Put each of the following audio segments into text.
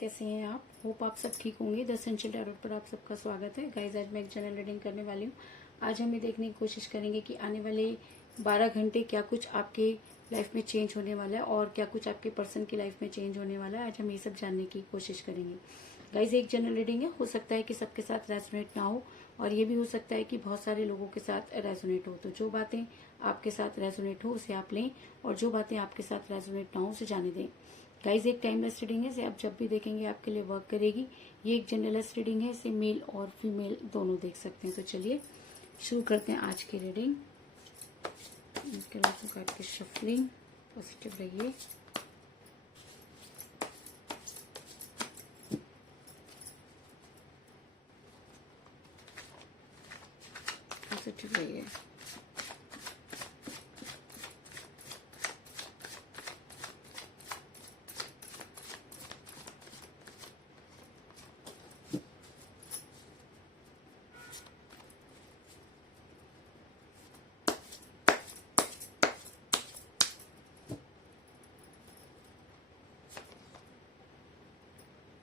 कैसे हैं आप? होप आप सब ठीक होंगे। द एसेंशियल टैरोट पर आप सबका स्वागत है। गाइस, आज मैं एक जनरल रीडिंग करने वाली हूँ। आज हम ये देखने की कोशिश करेंगे कि आने वाले 12 घंटे क्या कुछ आपके लाइफ में चेंज होने वाला है और क्या कुछ आपके पर्सन की लाइफ में चेंज होने वाला है। आज हम ये सब जानने की कोशिश करेंगे। गाइस, एक जनरल रीडिंग है, हो सकता है कि सबके साथ रेजोनेट ना हो और ये भी हो सकता है कि बहुत सारे लोगों के साथ रेजोनेट हो। तो जो बातें आपके साथ रेजोनेट हो उसे आप लें और जो बातें आपके साथ रेजोनेट ना हो उसे जाने दें। गाइज, एक टाइमलेस रीडिंग है, इसे आप जब भी देखेंगे आपके लिए वर्क करेगी। ये एक जनरलेस रीडिंग है, इसे मेल और फीमेल दोनों देख सकते हैं। तो चलिए शुरू करते हैं आज की रीडिंग। कार्ड की शफलिंग, पॉजिटिव रहिए। पॉजिटिव रहिए।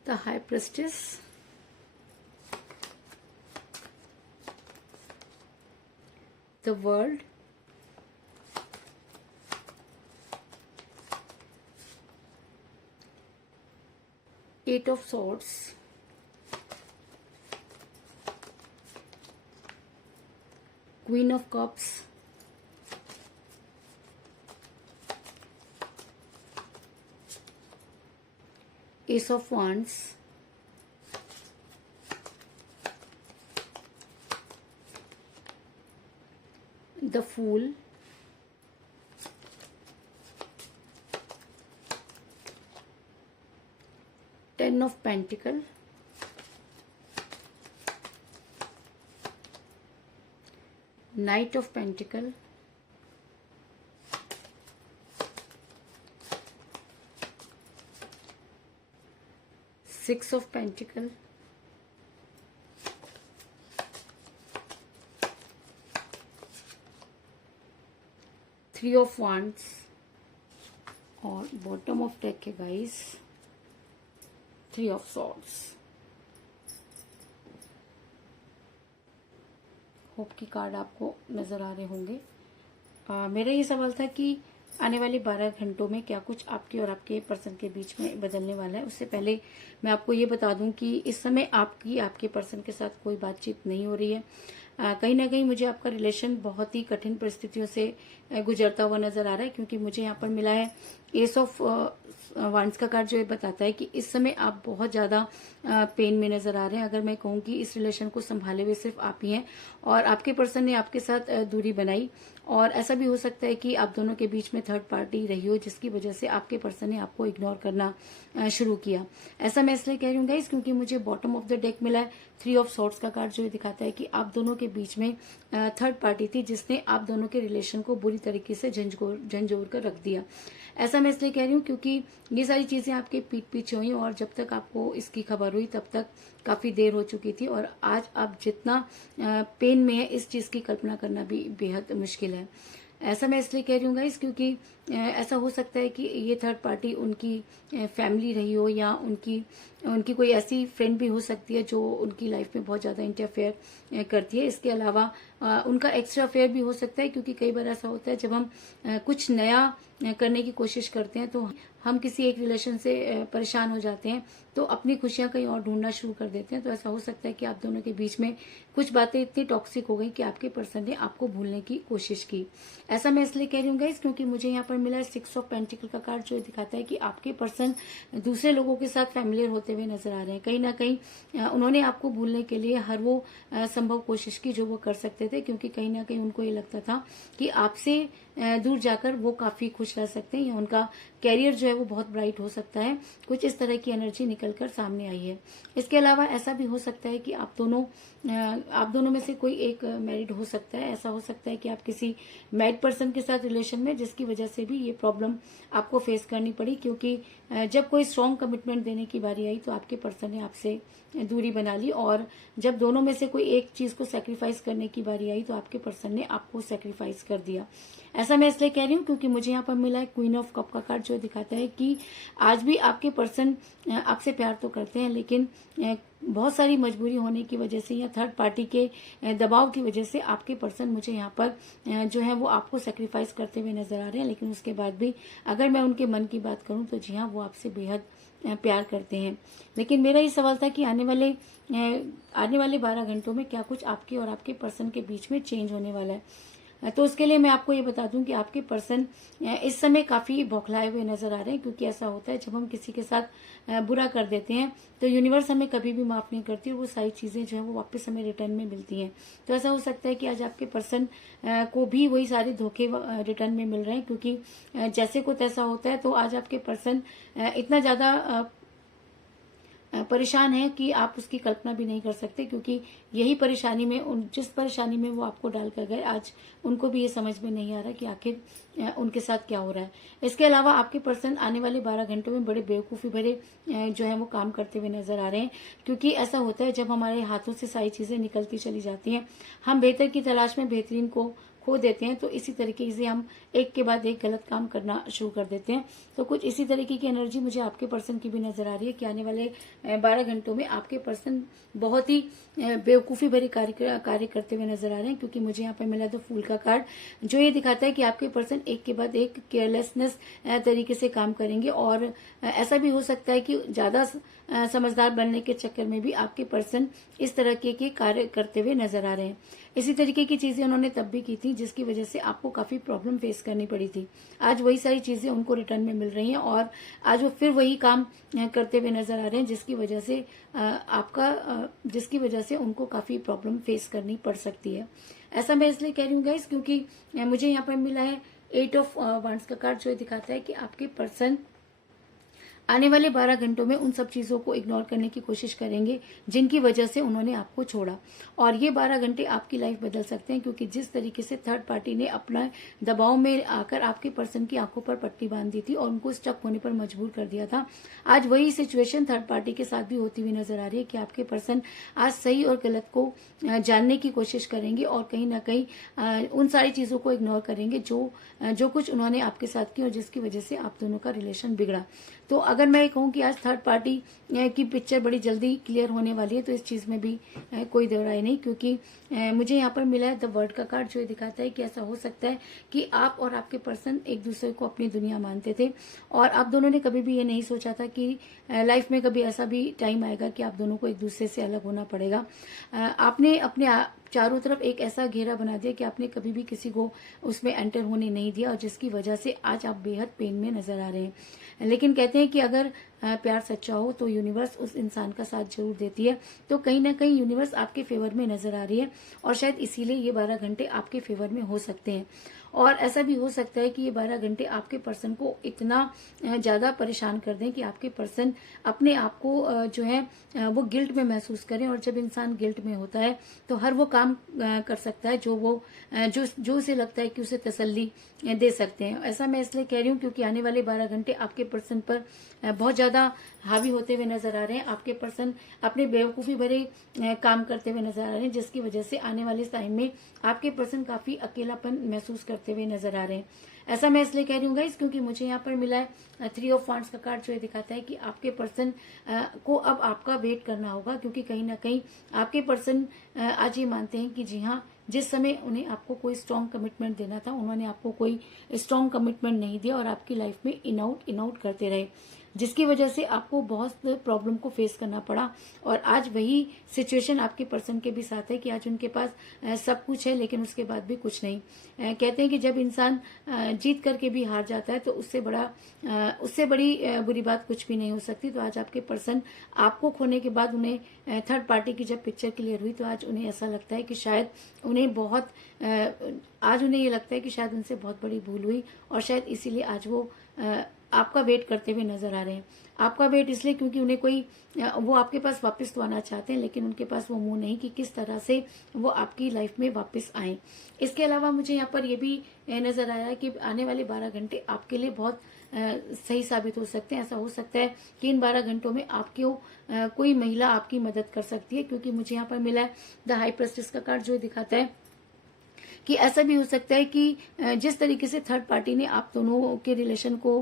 The High Priestess, the World, Eight of Swords, Queen of Cups, Ace of Wands, the Fool, Ten of Pentacles, Knight of Pentacles, Six of Pentacles, Three of Wands और bottom of deck है guys, Three of Swords। Hope की card आपको नजर आ रहे होंगे। मेरा ये सवाल था कि आने वाले 12 घंटों में क्या कुछ आपके और आपके पर्सन के बीच में बदलने वाला है। उससे पहले मैं आपको ये बता दूं कि इस समय आपके पर्सन के साथ कोई बातचीत नहीं हो रही है। कहीं ना कहीं मुझे आपका रिलेशन बहुत ही कठिन परिस्थितियों से गुजरता हुआ नजर आ रहा है, क्योंकि मुझे यहाँ पर मिला है एस ऑफ वांड्स का कार्ड, जो ये बताता है कि इस समय आप बहुत ज्यादा पेन में नजर आ रहे हैं। अगर मैं कहूँ कि इस रिलेशन को संभाले हुए सिर्फ आप ही हैं और आपके पर्सन ने आपके साथ दूरी बनाई, और ऐसा भी हो सकता है कि आप दोनों के बीच में थर्ड पार्टी रही हो जिसकी वजह से आपके पर्सन ने आपको इग्नोर करना शुरू किया। ऐसा मैं इसलिए कह रही हूँ गाइस क्योंकि मुझे बॉटम ऑफ द डेक मिला है थ्री ऑफ सॉर्ड्स का कार्ड, जो ये दिखाता है कि आप दोनों के बीच में थर्ड पार्टी थी जिसने आप दोनों के रिलेशन को बुरी तरीके से झंझोर कर रख दिया। ऐसा मैं इसलिए कह रही हूँ क्योंकि ये सारी चीजें आपके पीठ पीछे हुई और जब तक आपको इसकी खबर हुई तब तक काफी देर हो चुकी थी, और आज आप जितना पेन में है इस चीज की कल्पना करना भी बेहद मुश्किल है। ऐसा मैं इसलिए कह रही हूँ गाइस क्योंकि ऐसा हो सकता है कि ये थर्ड पार्टी उनकी फैमिली रही हो या उनकी कोई ऐसी फ्रेंड भी हो सकती है जो उनकी लाइफ में बहुत ज्यादा इंटरफेयर करती है। इसके अलावा उनका एक्स्ट्रा अफेयर भी हो सकता है, क्योंकि कई बार ऐसा होता है जब हम कुछ नया करने की कोशिश करते हैं तो हम किसी एक रिलेशन से परेशान हो जाते हैं तो अपनी खुशियां कहीं और ढूंढना शुरू कर देते हैं। तो ऐसा हो सकता है कि आप दोनों के बीच में कुछ बातें इतनी टॉक्सिक हो गई कि आपके पर्सन ने आपको भूलने की कोशिश की। ऐसा मैं इसलिए कह रही हूँ गाइस क्योंकि मुझे यहाँ पर मिला है सिक्स ऑफ पेंटिकल का कार्ड, जो दिखाता है कि आपके पर्सन दूसरे लोगों के साथ फैमिलियर होते हुए नजर आ रहे हैं। कहीं ना कहीं उन्होंने आपको भूलने के लिए हर वो संभव कोशिश की जो वो कर सकते थे, क्योंकि कहीं ना कहीं उनको ये लगता था कि आपसे दूर जाकर वो काफी खुश रह सकते हैं या उनका कैरियर जो है वो बहुत ब्राइट हो सकता है। कुछ इस तरह की एनर्जी निकलकर सामने आई है। इसके अलावा ऐसा भी हो सकता है कि आप दोनों में से कोई एक मैरिड हो सकता है। ऐसा हो सकता है कि आप किसी मैरिड पर्सन के साथ रिलेशन में, जिसकी वजह से भी ये प्रॉब्लम आपको फेस करनी पड़ी, क्योंकि जब कोई स्ट्रॉन्ग कमिटमेंट देने की बारी आई तो आपके पर्सन ने आपसे दूरी बना ली, और जब दोनों में से कोई एक चीज को सेक्रीफाइस करने की बारी आई तो आपके पर्सन ने आपको सेक्रीफाइस कर दिया। ऐसा मैं इसलिए कह रही हूँ क्योंकि मुझे यहाँ पर मिला है क्वीन ऑफ कप का कार्ड, जो दिखाता है कि आज भी आपके पर्सन आपसे प्यार तो करते हैं, लेकिन बहुत सारी मजबूरी होने की वजह से या थर्ड पार्टी के दबाव की वजह से आपके पर्सन मुझे यहाँ पर जो है वो आपको सेक्रीफाइस करते हुए नजर आ रहे हैं। लेकिन उसके बाद भी अगर मैं उनके मन की बात करूं तो जी हाँ, वो आपसे बेहद प्यार करते हैं। लेकिन मेरा ये सवाल था कि आने वाले 12 घंटों में क्या कुछ आपके और आपके पर्सन के बीच में चेंज होने वाला है। तो उसके लिए मैं आपको ये बता दूं कि आपके पर्सन इस समय काफी बौखलाए हुए नजर आ रहे हैं, क्योंकि ऐसा होता है जब हम किसी के साथ बुरा कर देते हैं तो यूनिवर्स हमें कभी भी माफ नहीं करती, और वो सारी चीजें जो है वो वापस हमें रिटर्न में मिलती हैं। तो ऐसा हो सकता है कि आज आपके पर्सन को भी वही सारे धोखे रिटर्न में मिल रहे हैं, क्योंकि जैसे को तैसा होता है। तो आज आपके पर्सन इतना ज्यादा परेशान है कि आप उसकी कल्पना भी नहीं कर सकते, क्योंकि यही परेशानी में जिस परेशानी में वो आपको डालकर गए, आज उनको भी ये समझ में नहीं आ रहा कि आखिर उनके साथ क्या हो रहा है। इसके अलावा आपके पर्सन आने वाले 12 घंटों में बड़े बेवकूफ़ी भरे जो है वो काम करते हुए नजर आ रहे हैं, क्योंकि ऐसा होता है जब हमारे हाथों से सारी चीजें निकलती चली जाती हैं, हम बेहतर की तलाश में बेहतरीन को खो देते हैं, तो इसी तरीके से हम एक के बाद एक गलत काम करना शुरू कर देते हैं। तो कुछ इसी तरीके की एनर्जी मुझे आपके पर्सन की भी नजर आ रही है कि आने वाले 12 घंटों में आपके पर्सन बहुत ही बेवकूफ़ी भरे कार्य करते हुए नजर आ रहे हैं, क्योंकि मुझे यहाँ पर मिला तो फूल का कार्ड, जो ये दिखाता है कि आपके पर्सन एक के बाद एक केयरलेसनेस तरीके से काम करेंगे, और ऐसा भी हो सकता है कि ज्यादा समझदार बनने के चक्कर में भी आपके पर्सन इस तरह के कार्य करते हुए नजर आ रहे हैं। इसी तरीके की चीजें उन्होंने तब भी की थी जिसकी वजह से आपको काफी प्रॉब्लम फेस करनी पड़ी थी। आज वही सारी चीजें उनको रिटर्न में मिल रही हैं, और आज वो फिर वही काम करते हुए नजर आ रहे हैं, जिसकी वजह से उनको काफी प्रॉब्लम फेस करनी पड़ सकती है। ऐसा मैं इसलिए कह रही हूँ गाइस, क्योंकि मुझे यहाँ पर मिला है 8 ऑफ वांड्स का कार्ड, जो दिखाता है कि आपके पर्सन आने वाले 12 घंटों में उन सब चीजों को इग्नोर करने की कोशिश करेंगे जिनकी वजह से उन्होंने आपको छोड़ा, और ये 12 घंटे आपकी लाइफ बदल सकते हैं, क्योंकि जिस तरीके से थर्ड पार्टी ने अपना दबाव में आकर आपके पर्सन की आंखों पर पट्टी बांध दी थी और उनको स्टक होने पर मजबूर कर दिया था, आज वही सिचुएशन थर्ड पार्टी के साथ भी होती हुई नजर आ रही है कि आपके पर्सन आज सही और गलत को जानने की कोशिश करेंगे, और कहीं ना कहीं उन सारी चीजों को इग्नोर करेंगे जो कुछ उन्होंने आपके साथ की और जिसकी वजह से आप दोनों का रिलेशन बिगड़ा। तो अगर मैं कहूँ कि आज थर्ड पार्टी की पिक्चर बड़ी जल्दी क्लियर होने वाली है, तो इस चीज में भी कोई दो राय नहीं, क्योंकि मुझे यहाँ पर मिला है द वर्ड का कार्ड, जो दिखाता है कि ऐसा हो सकता है कि आप और आपके पर्सन एक दूसरे को अपनी दुनिया मानते थे, और आप दोनों ने कभी भी ये नहीं सोचा था कि लाइफ में कभी ऐसा भी टाइम आएगा कि आप दोनों को एक दूसरे से अलग होना पड़ेगा। आपने अपने चारों तरफ एक ऐसा घेरा बना दिया कि आपने कभी भी किसी को उसमें एंटर होने नहीं दिया, और जिसकी वजह से आज आप बेहद पेन में नजर आ रहे हैं। लेकिन कहते हैं कि अगर प्यार सच्चा हो तो यूनिवर्स उस इंसान का साथ जरूर देती है, तो कहीं ना कहीं यूनिवर्स आपके फेवर में नजर आ रही है, और शायद इसीलिए ये 12 घंटे आपके फेवर में हो सकते हैं। और ऐसा भी हो सकता है कि ये 12 घंटे आपके पर्सन को इतना ज्यादा परेशान कर दें कि आपके पर्सन अपने आप को जो है वो गिल्ट में महसूस करें, और जब इंसान गिल्ट में होता है तो हर वो काम कर सकता है जो उसे लगता है कि उसे तसल्ली दे सकते हैं। ऐसा मैं इसलिए कह रही हूँ क्योंकि आने वाले 12 घंटे आपके पर्सन पर बहुत ज्यादा हावी होते हुए नजर आ रहे हैं। आपके पर्सन अपने बेवकूफी भरे काम करते हुए नजर आ रहे हैं, जिसकी वजह से आने वाले टाइम में आपके पर्सन काफी अकेलापन महसूस करते हुए नजर आ रहे हैं। ऐसा मैं इसलिए कह रही हूँ गाइस क्योंकि मुझे यहाँ पर मिला है 3 ऑफ वांड्स का कार्ड, जो ये दिखाता है कि आपके पर्सन को अब आपका वेट करना होगा, क्योंकि कहीं ना कहीं आपके पर्सन आज ये मानते हैं कि जी हाँ, जिस समय उन्हें आपको कोई स्ट्रांग कमिटमेंट देना था उन्होंने आपको कोई स्ट्रांग कमिटमेंट नहीं दिया, और आपकी लाइफ में इन आउट करते रहे, जिसकी वजह से आपको बहुत प्रॉब्लम को फेस करना पड़ा। और आज वही सिचुएशन आपके पर्सन के भी साथ है कि आज उनके पास सब कुछ है, लेकिन उसके बाद भी कुछ नहीं। कहते हैं कि जब इंसान जीत करके भी हार जाता है तो उससे बड़ी बुरी बात कुछ भी नहीं हो सकती। तो आज आपके पर्सन आपको खोने के बाद उन्हें थर्ड पार्टी की जब पिक्चर क्लियर हुई तो आज उन्हें ऐसा लगता है कि शायद उन्हें ये लगता है कि शायद उनसे बहुत बड़ी भूल हुई, और शायद इसीलिए आज वो आपका वेट करते हुए नजर आ रहे हैं। आपका वेट इसलिए क्योंकि उन्हें कोई वो आपके पास वापस तो आना चाहते हैं, लेकिन उनके पास वो मुंह नहीं कि किस तरह से वो आपकी लाइफ में वापस आए। इसके अलावा मुझे यहाँ पर ये भी नजर आया कि आने वाले 12 घंटे आपके लिए बहुत सही साबित हो सकते हैं। ऐसा हो सकता है कि इन 12 घंटों में आपको कोई महिला आपकी मदद कर सकती है, क्योंकि मुझे यहाँ पर मिला है द हाई प्रेस्टिस का कार्ड, जो दिखाता है कि ऐसा भी हो सकता है कि जिस तरीके से थर्ड पार्टी ने आप दोनों के रिलेशन को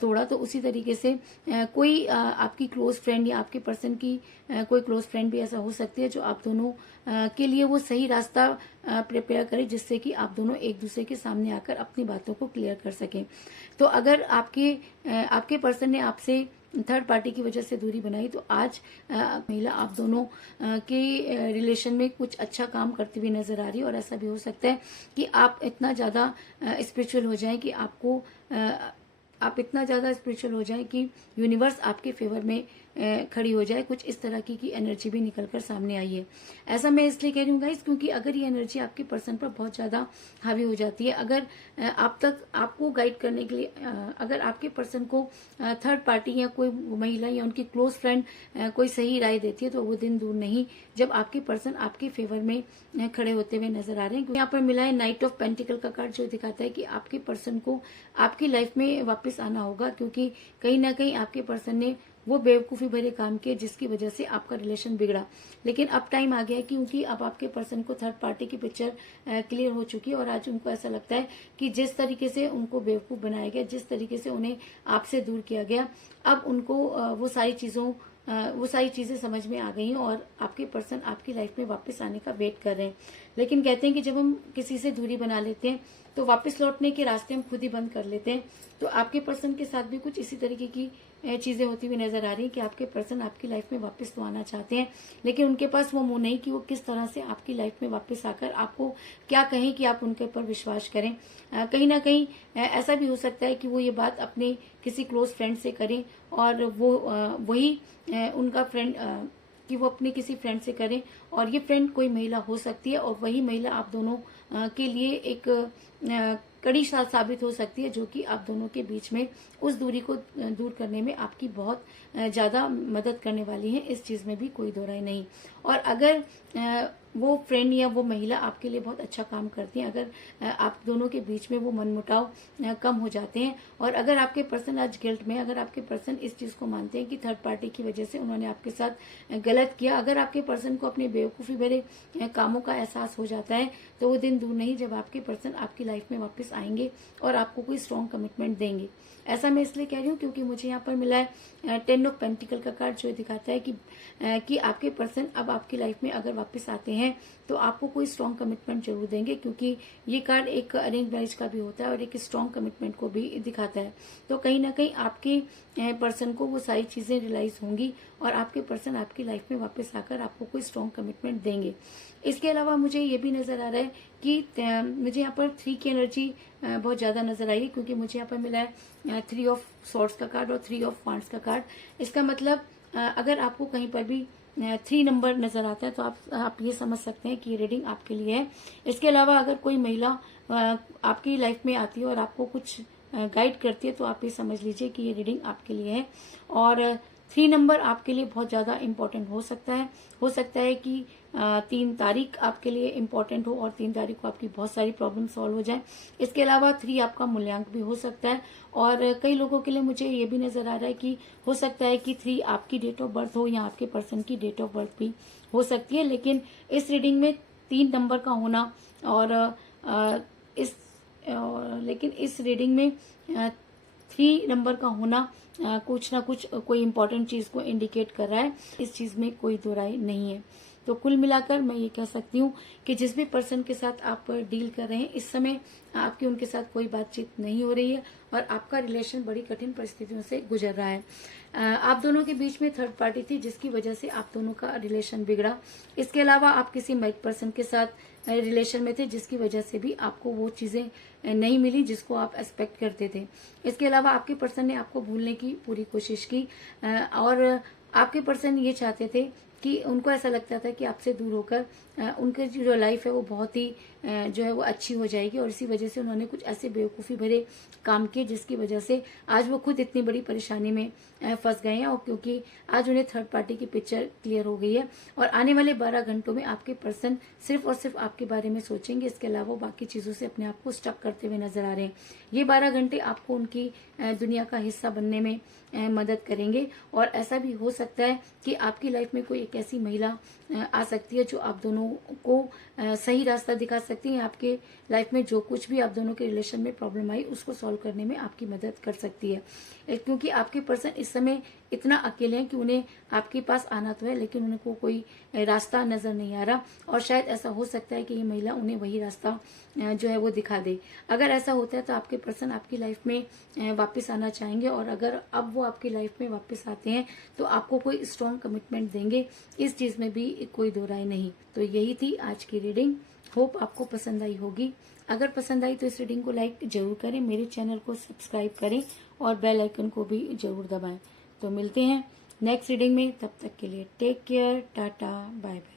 तोड़ा, तो उसी तरीके से कोई आपकी क्लोज फ्रेंड या आपके पर्सन की कोई क्लोज फ्रेंड भी ऐसा हो सकती है जो आप दोनों के लिए वो सही रास्ता प्रिपेयर करे, जिससे कि आप दोनों एक दूसरे के सामने आकर अपनी बातों को क्लियर कर सकें। तो अगर आपके पर्सन ने आपसे थर्ड पार्टी की वजह से दूरी बनाई, तो आज महिला आप दोनों के रिलेशन में कुछ अच्छा काम करती हुई नजर आ रही है। और ऐसा भी हो सकता है कि आप इतना ज्यादा स्पिरिचुअल हो जाएं कि आप इतना ज्यादा स्पिरिचुअल हो जाएं कि यूनिवर्स आपके फेवर में खड़ी हो जाए। कुछ इस तरह की एनर्जी भी निकलकर सामने आई है। ऐसा मैं इसलिए कह रही हूँ गाइस, क्योंकि अगर ये एनर्जी आपके पर्सन पर बहुत ज्यादा हावी हो जाती है, अगर आपको गाइड करने के लिए अगर आपके पर्सन को थर्ड पार्टी या कोई महिला या उनकी क्लोज फ्रेंड कोई सही राय देती है, तो वो दिन दूर नहीं जब आपके पर्सन आपके फेवर में खड़े होते हुए नजर आ रहे हैं। यहाँ पर मिला है नाइट ऑफ पेंटिकल का कार्ड, जो दिखाता है कि आपके पर्सन को आपकी लाइफ में वापस आना होगा, क्योंकि कहीं ना कहीं आपके पर्सन ने वो बेवकूफी भरे काम किए जिसकी वजह से आपका रिलेशन बिगड़ा। लेकिन अब टाइम आ गया है, क्योंकि अब आपके पर्सन को थर्ड पार्टी की पिक्चर क्लियर हो चुकी है, और आज उनको ऐसा लगता है कि जिस तरीके से उनको बेवकूफ बनाया गया, जिस तरीके से उन्हें आपसे दूर किया गया, अब उनको वो सारी चीजें समझ में आ गई हैं और आपके पर्सन आपकी लाइफ में वापस आने का वेट कर रहे हैं। लेकिन कहते हैं कि जब हम किसी से दूरी बना लेते हैं तो वापस लौटने के रास्ते हम खुद ही बंद कर लेते हैं। तो आपके पर्सन के साथ भी कुछ इसी तरीके की चीजें होती हुई नजर आ रही है कि आपके पर्सन आपकी लाइफ में वापस तो आना चाहते हैं, लेकिन उनके पास वो मुंह नहीं कि वो किस तरह से आपकी लाइफ में वापस आकर आपको क्या कहें कि आप उनके ऊपर विश्वास करें। कहीं ना कहीं ऐसा भी हो सकता है कि वो ये बात अपने किसी क्लोज फ्रेंड से करें, और वही उनका फ्रेंड कि वो अपने किसी फ्रेंड से करें, और ये फ्रेंड कोई महिला हो सकती है, और वही महिला आप दोनों के लिए एक कड़ी साबित हो सकती है, जो कि आप दोनों के बीच में उस दूरी को दूर करने में आपकी बहुत ज्यादा मदद करने वाली है। इस चीज में भी कोई दो राय नहीं। और अगर वो फ्रेंड या वो महिला आपके लिए बहुत अच्छा काम करती है, अगर आप दोनों के बीच में वो मनमुटाव कम हो जाते हैं, और अगर आपके पर्सन आज गिल्ट में, अगर आपके पर्सन इस चीज को मानते हैं कि थर्ड पार्टी की वजह से उन्होंने आपके साथ गलत किया, अगर आपके पर्सन को अपने बेवकूफी भरे कामों का एहसास हो जाता है, तो वो दिन दूर नहीं जब आपके पर्सन आपकी लाइफ में वापस आएंगे और आपको कोई स्ट्रॉन्ग कमिटमेंट देंगे। ऐसा मैं इसलिए कह रही हूँ क्योंकि मुझे यहाँ पर मिला है 10 ऑफ पेंटिकल का कार्ड, जो दिखाता है कि आपके पर्सन अब आपकी लाइफ में अगर वापस आते हैं तो आपको कोई स्ट्रॉन्ग कमिटमेंट जरूर देंगे, क्योंकि ये कार्ड एक अरेंज मैरिज का भी होता है और एक स्ट्रॉन्ग कमिटमेंट को भी दिखाता है। तो कहीं ना कहीं आपके पर्सन को वो सारी चीजें रियलाइज होंगी और आपके पर्सन आपकी लाइफ में वापस आकर आपको कोई स्ट्रॉन्ग कमिटमेंट देंगे। इसके अलावा मुझे ये भी नजर आ रहा है कि मुझे यहाँ पर 3 की एनर्जी बहुत ज्यादा नजर आई है, क्योंकि मुझे यहाँ पर मिला है 3 ऑफ सॉर्ड्स का कार्ड और 3 ऑफ वांड्स का कार्ड। इसका मतलब अगर आपको कहीं पर भी 3 नंबर नजर आता है तो आप ये समझ सकते हैं कि ये रीडिंग आपके लिए है। इसके अलावा अगर कोई महिला आपकी लाइफ में आती है और आपको कुछ गाइड करती है, तो आप ये समझ लीजिए कि ये रीडिंग आपके लिए है। और 3 नंबर आपके लिए बहुत ज्यादा इम्पोर्टेंट हो सकता है कि 3 तारीख आपके लिए इम्पोर्टेंट हो और 3 तारीख को आपकी बहुत सारी प्रॉब्लम सॉल्व हो जाए। इसके अलावा 3 आपका मूल्यांक भी हो सकता है, और कई लोगों के लिए मुझे ये भी नजर आ रहा है कि हो सकता है कि 3 आपकी डेट ऑफ बर्थ हो या आपके पर्सन की डेट ऑफ बर्थ भी हो सकती है। लेकिन इस रीडिंग में 3 नंबर का होना लेकिन इस रीडिंग में 3 नंबर का होना कुछ ना कुछ कोई इंपॉर्टेंट चीज को इंडिकेट कर रहा है। इस चीज में कोई दो राय नहीं है। तो कुल मिलाकर मैं ये कह सकती हूँ कि जिस भी पर्सन के साथ आप डील कर रहे हैं, इस समय आपकी उनके साथ कोई बातचीत नहीं हो रही है और आपका रिलेशन बड़ी कठिन परिस्थितियों से गुजर रहा है। आप दोनों के बीच में थर्ड पार्टी थी जिसकी वजह से आप दोनों का रिलेशन बिगड़ा। इसके अलावा आप किसी मैरिड पर्सन के साथ रिलेशन में थे जिसकी वजह से भी आपको वो चीजें नहीं मिली जिसको आप एक्सपेक्ट करते थे। इसके अलावा आपके पर्सन ने आपको भूलने की पूरी कोशिश की और आपके पर्सन ये चाहते थे कि उनको ऐसा लगता था कि आपसे दूर होकर उनकी जो लाइफ है वो बहुत ही जो है वो अच्छी हो जाएगी, और इसी वजह से उन्होंने कुछ ऐसे बेवकूफ़ी भरे काम किए जिसकी वजह से आज वो खुद इतनी बड़ी परेशानी में फंस गए हैं। और क्योंकि आज उन्हें थर्ड पार्टी की पिक्चर क्लियर हो गई है, और आने वाले 12 घंटों में आपके पर्सन सिर्फ और सिर्फ आपके बारे में सोचेंगे, इसके अलावा बाकी चीज़ों से अपने आप को स्टक करते हुए नजर आ रहे हैं। ये 12 घंटे आपको उनकी दुनिया का हिस्सा बनने में मदद करेंगे, और ऐसा भी हो सकता है कि आपकी लाइफ में कोई एक ऐसी महिला आ सकती है जो आप दोनों को सही रास्ता दिखा सकती है। आपके लाइफ में जो कुछ भी आप दोनों के रिलेशन में प्रॉब्लम आई उसको सॉल्व करने में आपकी मदद कर सकती है, क्योंकि आपके पर्सन इस समय इतना अकेले हैं कि उन्हें आपके पास आना तो है लेकिन उनको कोई रास्ता नजर नहीं आ रहा, और शायद ऐसा हो सकता है कि ये महिला उन्हें वही रास्ता जो है वो दिखा दे। अगर ऐसा होता है तो आपके पर्सन आपकी लाइफ में वापस आना चाहेंगे, और अगर अब वो आपकी लाइफ में वापस आते हैं तो आपको कोई स्ट्रॉन्ग कमिटमेंट देंगे, इस चीज में भी कोई दो राय नहीं। तो यही थी आज की रीडिंग, होप आपको पसंद आई होगी। अगर पसंद आई तो इस रीडिंग को लाइक जरूर करें, मेरे चैनल को सब्सक्राइब करें और बेल आइकन को भी जरूर दबाएं। तो मिलते हैं नेक्स्ट रीडिंग में, तब तक के लिए take care, tata, bye bye.